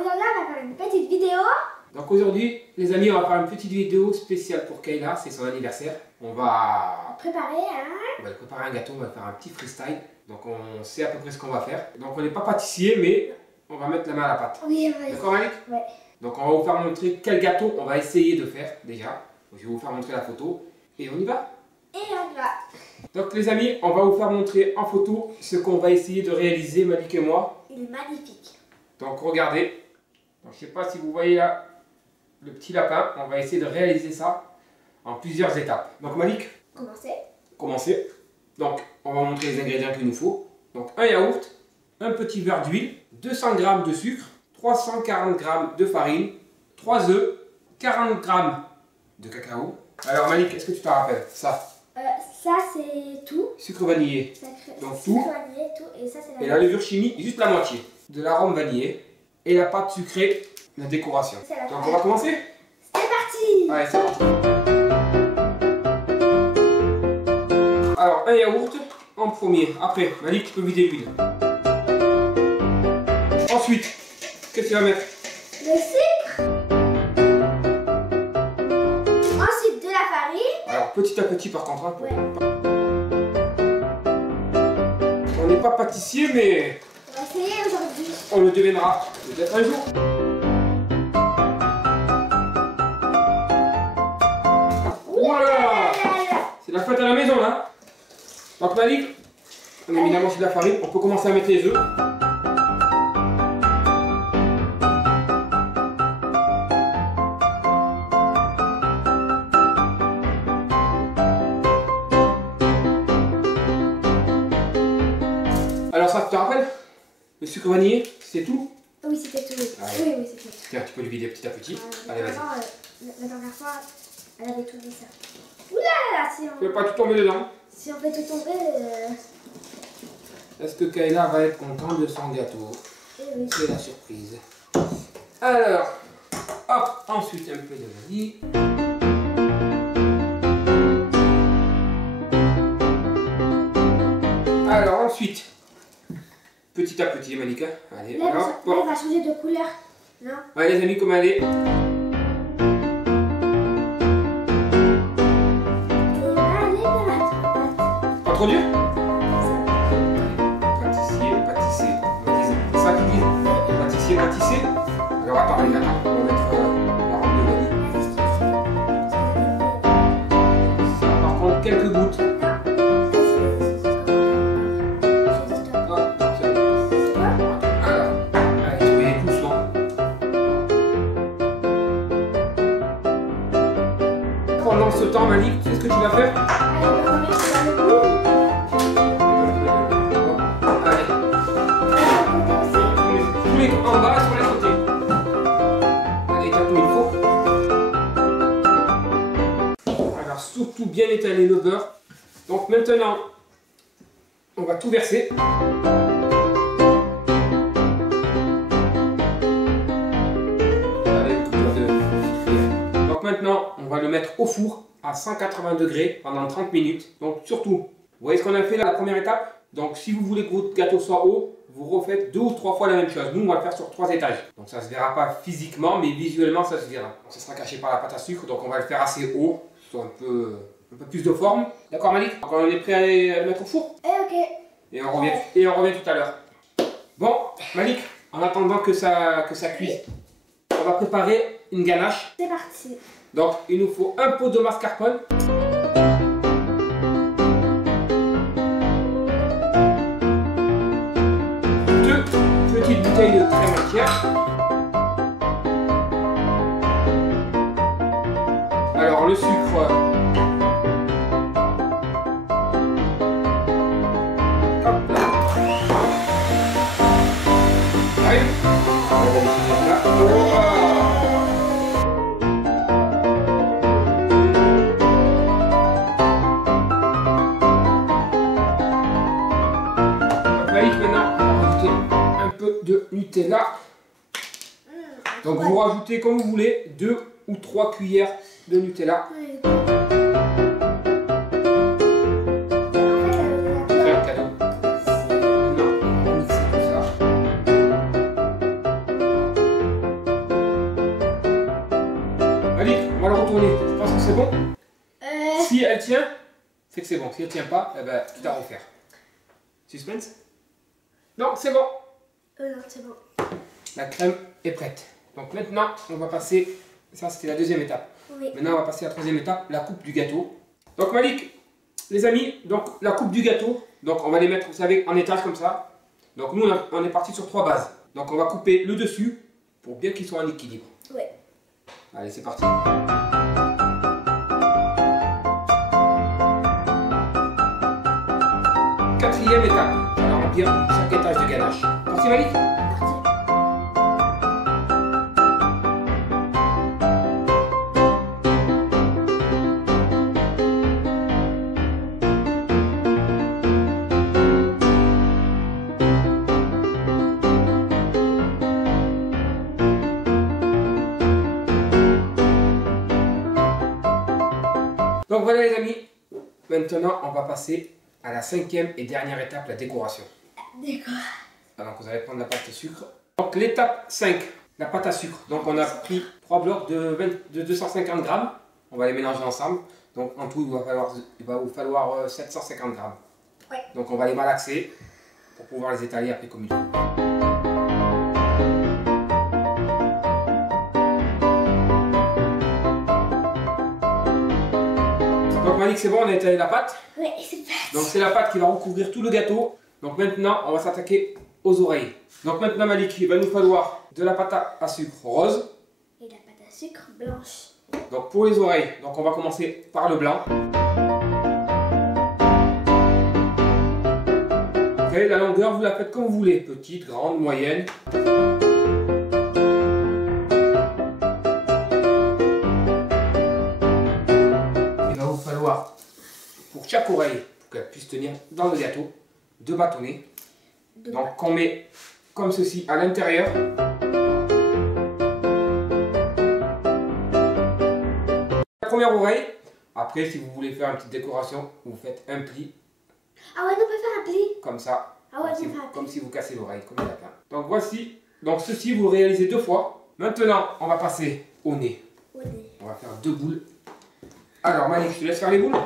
aujourd'hui on va faire une petite vidéo. Donc aujourd'hui, les amis, on va faire une petite vidéo spéciale pour Kayla, c'est son anniversaire. On va Préparer préparer un gâteau, on va faire un petit freestyle. Donc on sait à peu près ce qu'on va faire. Donc on n'est pas pâtissier, mais on va mettre la main à la pâte. Oui, on va D'accord, Malik? Ouais. Donc on va vous faire montrer quel gâteau on va essayer de faire déjà. Donc, je vais vous faire montrer la photo et on y va. Et on va. Donc les amis, on va vous faire montrer en photo ce qu'on va essayer de réaliser, Malik et moi. Il est magnifique. Donc regardez, donc, je ne sais pas si vous voyez là le petit lapin, on va essayer de réaliser ça en plusieurs étapes. Donc Malik, commencez. Donc on va montrer les ingrédients qu'il nous faut. Donc un yaourt, un petit verre d'huile, 200 g de sucre, 340 g de farine, 3 œufs, 40 g de cacao. Alors Malik, est-ce que tu te rappelles ça? Ça c'est tout. Sucre vanillé. Donc tout. Sucre vanillé, tout. Et ça c'est Et la levure chimique, juste la moitié. De l'arôme vanillé. Et la pâte sucrée, la décoration. Donc on va commencer? C'est parti! Allez, c'est parti. Alors, un yaourt en premier. Après, Malik, tu peux vider l'huile. Ensuite, qu'est-ce que tu vas mettre? Le sucre. Ensuite, de la farine. Alors, petit à petit, par contre. Hein, Ouais. On n'est pas pâtissier, mais On va essayer aujourd'hui. on le deviendra peut-être un jour. Voilà! C'est la fête à la maison, là. Donc, Malik, on a mis la moitié de la farine. On peut commencer à mettre les œufs. Alors ça, tu te rappelles? Le sucre vanillé, c'est tout? Oui, c'était tout. Allez. Oui, c'était tout. Tiens, tu peux le vider petit à petit. Allez, vas-y. La dernière fois, elle avait tout mis ça. Ouh là là, Tu ne veux pas tout tomber dedans? si on fait tout tomber. Est-ce que Kayla va être contente de son gâteau? Eh oui. C'est la surprise. Alors, hop, ensuite un peu de vanille. Alors ensuite, petit à petit, Malika. Allez, Là, alors, elle va changer de couleur. Non? Ouais, les amis, comment elle est? Pas trop dur? Pâtissier. C'est ça qu'ils disent? Pâtissier. Alors attends, allez, attends, on va mettre la robe de vanille. Ça, par contre, quelques gouttes. Alors, allez, tu mets doucement. Pendant ce temps, Malik, tu sais ce que tu vas faire? En bas sur les côtés. Allez, t'as tout il faut. Alors surtout bien étaler le beurre. Donc maintenant, on va tout verser. Allez, donc maintenant, on va le mettre au four à 180 degrés pendant 30 minutes. Donc surtout, vous voyez ce qu'on a fait là, la première étape? Donc si vous voulez que votre gâteau soit haut, vous refaites 2 ou 3 fois la même chose. Nous, on va le faire sur 3 étages. Donc ça ne se verra pas physiquement, mais visuellement, ça se verra. Ça sera caché par la pâte à sucre, donc on va le faire assez haut, soit un peu plus de forme. D'accord, Malik? Donc on est prêt à le mettre au four? Ok. Et on revient tout à l'heure. Bon, Malik, en attendant que ça cuise, on va préparer une ganache. C'est parti. Donc il nous faut un pot de mascarpone. 2 petites bouteilles de crème entière. Alors le sucre. Hop là. Arrive. Là. Maintenant, on va rajouter un peu de Nutella. Donc vous rajoutez comme vous voulez 2 ou 3 cuillères de Nutella. C'est un cadeau. Non, on mixe tout ça. c'est bon? Si elle tient, c'est que c'est bon. Si elle tient pas, eh ben, tout à refaire. Suspense? Non, c'est bon. Non, c'est bon. La crème est prête. Donc maintenant, on va passer... Ça, c'était la deuxième étape. Oui. Maintenant, on va passer à la troisième étape, la coupe du gâteau. Donc Malik, les amis, donc la coupe du gâteau, donc on va les mettre, vous savez, en étage comme ça. Donc nous, on est parti sur 3 bases. Donc on va couper le dessus pour bien qu'ils soient en équilibre. Oui. Allez, c'est parti. Quatrième étape, on va remplir chaque étage de ganache. Parti Malik? Parti. Donc voilà les amis, maintenant on va passer à la 5e et dernière étape, la décoration. D'accord. Donc vous allez prendre la pâte à sucre. Donc l'étape 5, la pâte à sucre. Donc on a pris 3 blocs de 250 grammes. On va les mélanger ensemble. Donc en tout il va vous falloir 750 grammes. Ouais. Donc on va les malaxer pour pouvoir les étaler après comme il faut. Donc Malik, c'est bon, on a étalé la pâte. Oui, c'est parti. Donc c'est la pâte qui va recouvrir tout le gâteau. Donc maintenant, on va s'attaquer aux oreilles. Donc maintenant Malik, il va nous falloir de la pâte à sucre rose. Et la pâte à sucre blanche. Donc pour les oreilles, donc on va commencer par le blanc. Ok, la longueur, vous la faites comme vous voulez. Petite, grande, moyenne. Pour chaque oreille, pour qu'elle puisse tenir dans le gâteau, 2 bâtonnets. Donc qu'on met comme ceci à l'intérieur. La première oreille. Après, si vous voulez faire une petite décoration, vous faites un pli. Ah ouais, on peut faire un pli. Comme ça. Ah ouais, comme si vous cassez l'oreille, comme un lapin. Donc voici. Donc ceci, vous réalisez 2 fois. Maintenant, on va passer au nez. Au nez. On va faire 2 boules. Alors Malik, je te laisse faire les boules.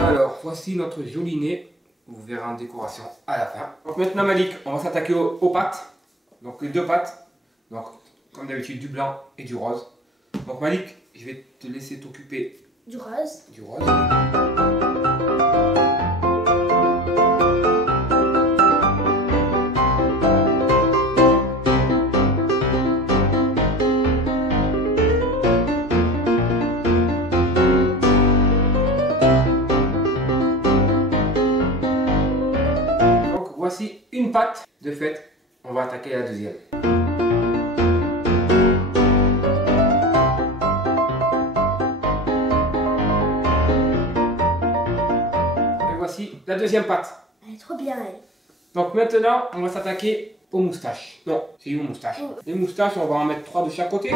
Alors, voici notre joli nez. Vous verrez en décoration à la fin. Donc maintenant Malik, on va s'attaquer aux pattes. Donc les 2 pattes. Donc comme d'habitude du blanc et du rose. Donc Malik, je vais te laisser t'occuper du rose. Du rose. Voici une pâte de fait, on va attaquer la deuxième. Et voici la deuxième pâte. Elle est trop bien elle. Donc maintenant, on va s'attaquer aux moustaches. Non, c'est une moustache. Les moustaches, on va en mettre 3 de chaque côté.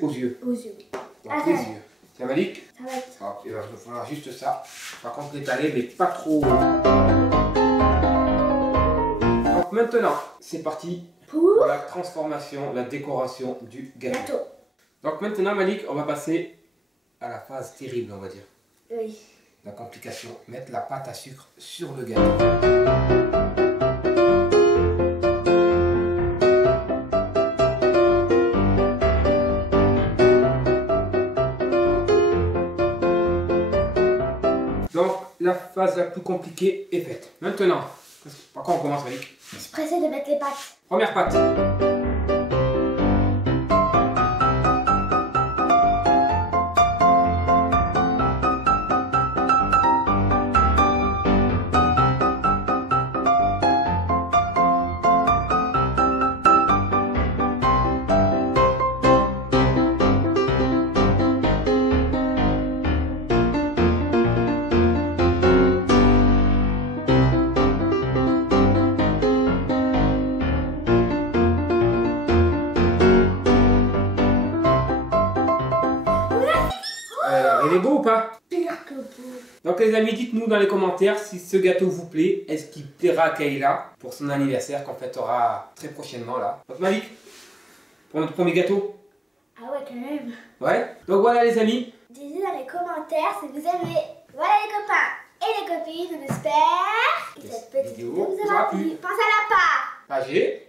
Aux yeux. Aux yeux. Donc les yeux. Tiens Malik. Ça va être. Il va falloir juste ça. Par contre l'étaler mais pas trop. Donc maintenant, c'est parti pour la transformation, la décoration du gâteau. Donc maintenant Malik, on va passer à la phase terrible, on va dire. Oui. La complication, mettre la pâte à sucre sur le gâteau. Donc, la phase la plus compliquée est faite. Maintenant, par quoi on commence, Malik? Je suis pressée de mettre les pâtes. Première pâte. Il est beau ou pas? Pire que beau. Donc les amis, dites-nous dans les commentaires si ce gâteau vous plaît. Est-ce qu'il plaira à Kayla pour son anniversaire qu'on fêtera très prochainement là. Donc Malik, pour notre premier gâteau. Ah ouais, quand même. Ouais. Donc voilà les amis. Dites dans les commentaires si vous aimez. Voilà les copains et les copines, on espère que cette petite vidéo vous aura plu. Pensez à la part. Pagé.